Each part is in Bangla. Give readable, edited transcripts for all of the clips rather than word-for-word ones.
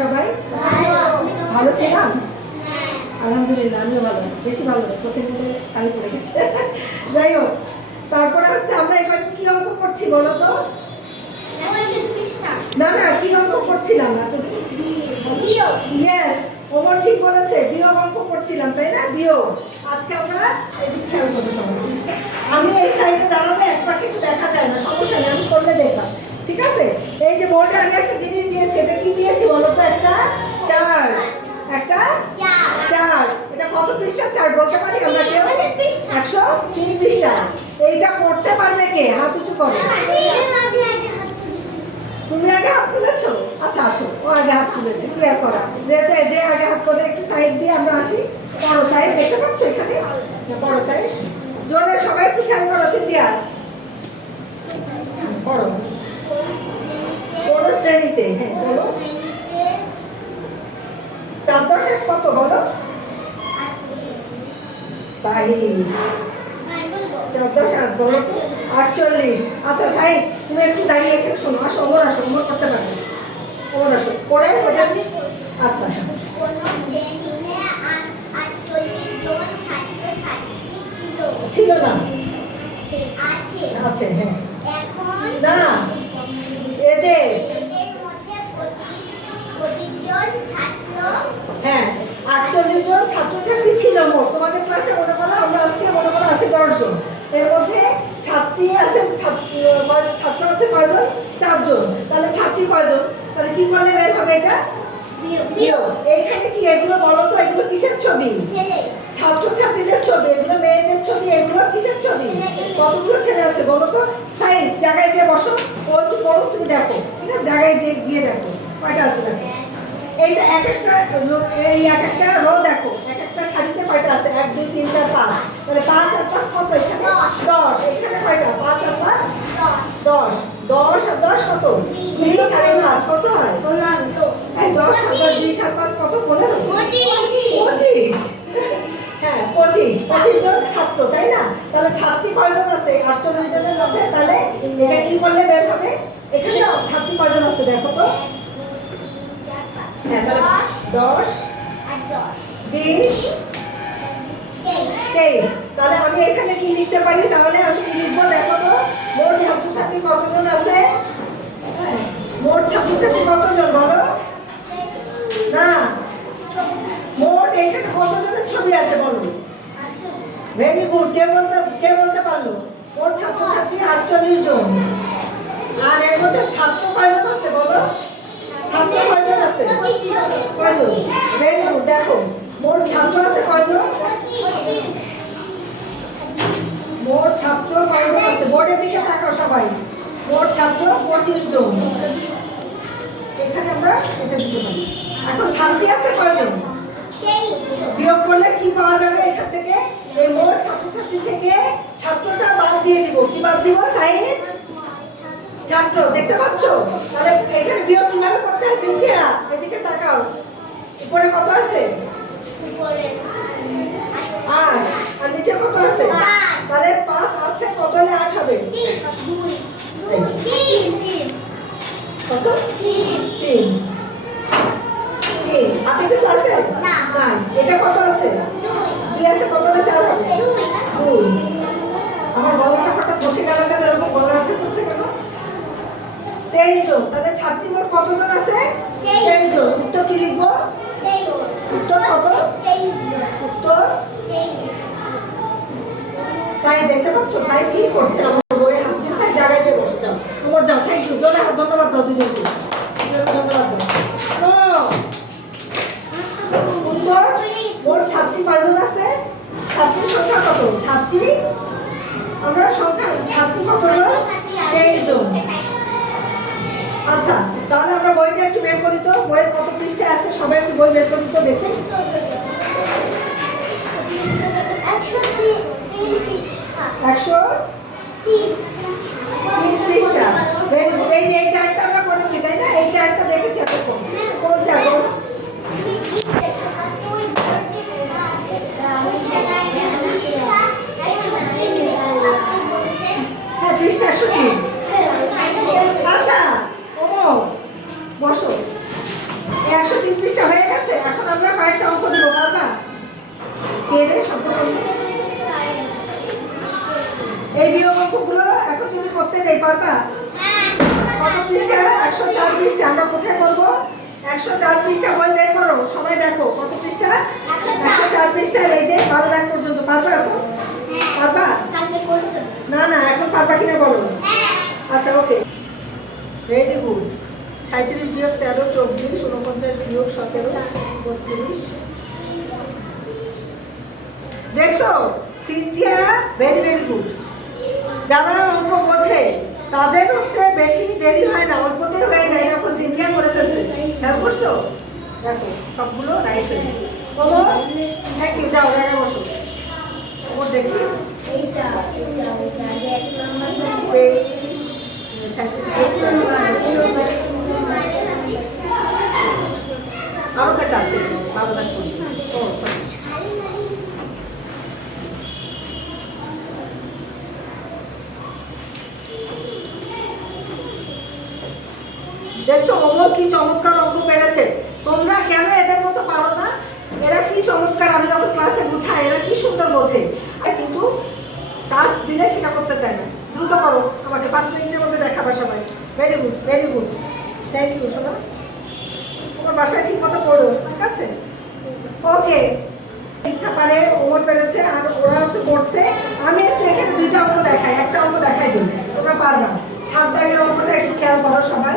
সবাই? ভালো ছিলাম? আলহামদুলিল্লাহ, আমিও ভালো আছি। বেশি ভালো না, চোখের মধ্যে কালি পড়ে গেছে। যাই হোক, তারপরে হচ্ছে আমরা এবার কি অঙ্ক করছি বলো তো? না না, কি অঙ্ক করছিলাম না তুমি? ইয়েস, ওমর ঠিক বলেছে, বিয়োগ অঙ্ক করছিলাম, তাই না? বিয়োগ। আজকে আমরা এদিকে খেয়াল করবো সবাই। আমি এই সাইডে দাঁড়ালে একপাশে একটু দেখা যায় না, সমস্যা নেই, আমি সরলে দেখলাম। ঠিক আছে? এই যে বোর্ডে আমি একটা জিনিস দিয়েছি, এটা কি দিয়েছি বলো তো? একটা চার্ট। একটা চার্ট। এটা কত পৃষ্ঠার চার্ট বলতে পারি আমরা কেউ? 103 পৃষ্ঠা। এইটা পড়তে পারবে কে? হাত উঁচু করো। তুমি আগে হাত তুলেছো? আচ্ছা আসো, ও আগে হাত তুলেছে, ক্লিয়ার করা। যেহেতু যে আগে হাত করে একটু সাইড দিয়ে আমরা আসি। বড় সাইড দেখতে পাচ্ছ এখানে? বড় সাইড। জোরে সবাই একটু খেয়াল করো। সিদ্ধিয়া পড়ো। বড় শ্রেণীতে, হ্যাঁ বলো। 4 কত বলো? সাহিদ 4 বলো তো? 48। আচ্ছা সাহিদ, তুমি একটু দাঁড়িয়ে এখানে শোনো। আসো, ওমর আসো, ওমর করতে পারবে। ওমর আসো, পড়ে ওটা। আচ্ছা ছিল না? আছে, হ্যাঁ। না, এদের হ্যাঁ 48 জন ছাত্রছাত্রী ছিল মোট। তোমাদের ক্লাসে মনে করো আমরা আজকে মনে করো আছে 10 জন। এর মধ্যে ছাত্রী আছে, ছাত্র আছে কয়জন? 4 জন। তাহলে ছাত্রী কয়জন? তাহলে কি করলে বের হবে এটা? বিয়োগ। এইখানে কি এগুলো বলো তো? এগুলো কিসের ছবি? ছাত্রছাত্রীদের ছবি। এগুলো মেয়েদের ছবি। এগুলো কিসের ছবি? কতগুলো ছেলে আছে বলো তো? সাইড জায়গায় যে বসো, ও একটু পড়ো, তুমি দেখো। ঠিক আছে, জায়গায় যে গিয়ে দেখো কয়টা আছে দেখো। এইটা এক একটা রো দেখো, এক একটা সারিতে কয়টা আছে? 1 2 3 4 5। তাহলে 5 আর 5 কত? এখানে 10। এখানে কয়টা? 5 আর 5 10। 10 আর 10 কত? 20 আর 5 কত হয়? 15। 10 আর 10 20 আর 5 কত? 15। 25। হ্যাঁ 25 জন ছাত্র, তাই না? তাহলে ছাত্রী কয়জন আছে 48 জনের মধ্যে? তাহলে এটা কি করলে বের হবে? এখানে ছাত্রী কয়জন আছে দেখো তো? হ্যাঁ, তাহলে 10 20 23। তাহলে আমি এখানে কি লিখতে পারি? তাহলে আমি কি লিখবো দেখো তো? মোট ছাত্রছাত্রী কতজন আছে? মোট ছাত্রছাত্রী কতজন বলো? না, মোট এখানে কতজনের ছবি আছে বলো? Very good. কে বলতে পারলো? মোট ছাত্রছাত্রী 48 জন। আর এর মধ্যে ছাত্র কয়জন আছে বলো? ছাত্র কয়জন আছে? কয়জন? Very good. দেখো মোট ছাত্র আছে কয়জন? মোট ছাত্র কয়জন আছে? বোর্ডের দিকে তাকাও সবাই। মোট ছাত্র 25 জন। এখানে আমরা এটা দিতে পারি। এখন ছাত্রী আছে কয়জন? বিয়োগ করলে কি পাওয়া যাবে এখান থেকে? এই মোট ছাত্রছাত্রী থেকে ছাত্রটা বাদ দিয়ে দিব। কি বাদ দিব? সাইড ছাত্র। দেখতে পাচ্ছ? তাহলে এখানে বিয়োগ কিভাবে করতে হয়? সিনথিয়া এদিকে তাকাও। উপরে কত আছে? 8। আর নিচে কত আছে? তাহলে 5 আছে, কত হলে 8 হবে? কত? 3। হাতে কিছু আছে? না। এটা কত আছে? 2 আছে, কত হলে 4 হবে? 2। আমার গলাটা হঠাৎ বসে গেল কেন? এরকম গলা রাখতে করছে কেন? 23 জন। তাহলে ছাত্রী মোট কতজন আছে? 23 জন। উত্তর কি লিখবো? উত্তর কত? উত্তর সাই। দেখতে পাচ্ছ সাই কি করছে? আমার বইয়ে হাত দিয়ে সাই জায়গায় যে বসে যাও। তোমার যাও। Thank you. জোরে ধন্যবাদ দাও দুজনকে। ধন্যবাদ দাও। উত্তর মোট ছাত্রী কয়জন আছে? ছাত্রীর সংখ্যা কত? ছাত্রী আমরা সংখ্যা ছাত্রী কতজন? 23 জন। আচ্ছা, তাহলে আমরা বইটা একটু বের করি তো। বইয়ের কত পৃষ্ঠায় আছে? সবাই একটু বই বের করি তো দেখি। 103 পৃষ্ঠা। এই যে এই চার্টটা আমরা করেছি, তাই না? এই চার্টটা দেখেছি এতক্ষণ। কোন চার্ট? হ্যাঁ পৃষ্ঠা 103। আচ্ছা ওমো বসো। 103 পারবা? কত পৃষ্ঠা? 104 পৃষ্ঠা। আমরা কোথায় করবো? 104 পৃষ্ঠা বই বের করো, সবাই দেখো কত পৃষ্ঠা? 104 পৃষ্ঠার এই যে 12 দাগ পর্যন্ত। পারবা এখন? পারবা? না না, এখন পারবা কিনা বলো। আচ্ছা ওকে, ভেরি গুড। 37 বিয়োগ 13 24, 49 বিয়োগ 17 32। দেখছো সিনথিয়া, ভেরি ভেরি গুড। যারা অঙ্ক বোঝে তাদের হচ্ছে বেশি দেরি হয় না, অল্পতেই হয়ে যায়। দেখো সিনথিয়া করে ফেলছে, খেয়াল করছো? দেখো সবগুলো রাইট ফেলছে। ওমর থ্যাংক ইউ, যাও জায়গায় বসো। ওমর দেখি 23 আরো একটা আছে 12 দাগ পর্যন্ত। ও সরি। দেখছো ওমর কি চমৎকার অঙ্ক পেরেছে। তোমরা কেন এদের মতো পারো না? এরা কি চমৎকার, আমি যখন ক্লাসে বুঝাই এরা কি সুন্দর বোঝে, কিন্তু টাস্ক দিলে সেটা করতে চায় না। দ্রুত করো, আমাকে 5 মিনিটের মধ্যে দেখাবে সবাই। Very good, very good, thank you সোনা। তোমার বাসায় ঠিক মতো পড়ো, ঠিক আছে? ওকে, মিথ্যা পারে, ওমর পেরেছে, আর ওরা হচ্ছে করছে। আমি একটু এখানে 2টা অঙ্ক দেখাই, একটা অঙ্ক দেখাই দিই, তোমরা পারবা। 7 দাগের অঙ্কটা একটু খেয়াল করো সবাই।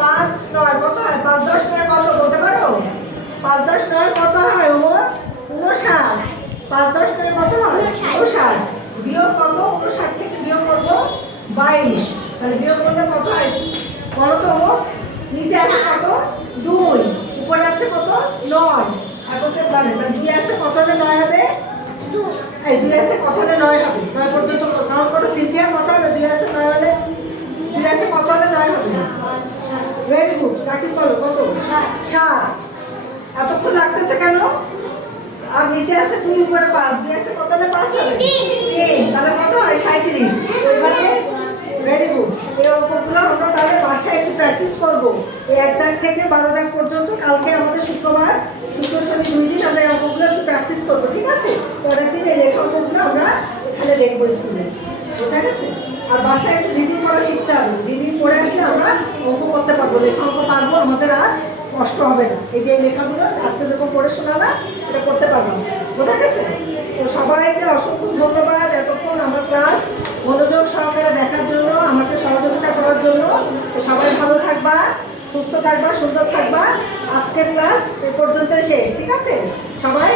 5 9 কত হয়? 5 10 9 কত বলতে পারো? 5 10 9 কত হয় ওমর? 59। 5 10 9 কত হয়? 59। বিয়োগ কত? 59 থেকে বিয়োগ করবো 22। তাহলে বিয়োগ করলে কত হয় বলো তো ওমর? নিচে আছে কত? 2, উপরে আছে কত? 9। এককের বারে, তাহলে 2 আছে কত হলে 9 হবে? এই 2 আছে কত হলে 9 হবে? 9 পর্যন্ত কাউন্ট করো। সিনথিয়া কত হবে? 2 আছে 9 হলে? 2 আছে কত হলে 9 হবে? Very good. রাকিব বলো কত? 7। এতক্ষণ লাগতেছে কেন? আর নিচে আছে 2, উপরে 5। 2 আছে কত হলে 5 হবে? 3। তাহলে কত হয়? 37। ওইভাবে ভেরি গুড। এই অঙ্কগুলো আমরা তাহলে বাসায় একটু প্র্যাকটিস করবো। এই 1 দাগ থেকে 12 দাগ পর্যন্ত। কালকে আমাদের শুক্রবার, শুক্র শনি 2 দিন আমরা এই অঙ্কগুলো একটু প্র্যাকটিস করবো, ঠিক আছে? পরের দিন এই লেখা অঙ্কগুলো আমরা এখানে দেখবো স্কুলে, বোঝা গেছে? আর বাসায় একটু রিডিং করা শিখতে হবে। রিডিং করে আসলে আমরা অঙ্ক করতে পারবো, লেখা অঙ্ক পারবো, আমাদের আর কষ্ট হবে না। এই যে লেখাগুলো আজকে যখন পড়ে শোনালাম, এটা করতে পারবো, বোঝা গেছে? তো সবাইকে অসংখ্য ধন্যবাদ এতক্ষণ আমার ক্লাস মনোযোগ সহকারে দেখার জন্য, আমাকে সহযোগিতা করার জন্য। তো সবাই ভালো থাকবা, সুস্থ থাকবা, সুন্দর থাকবা। আজকের ক্লাস এ পর্যন্তই শেষ, ঠিক আছে? সবাই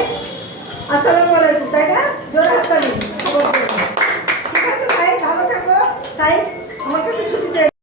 আসসালামু আলাইকুম।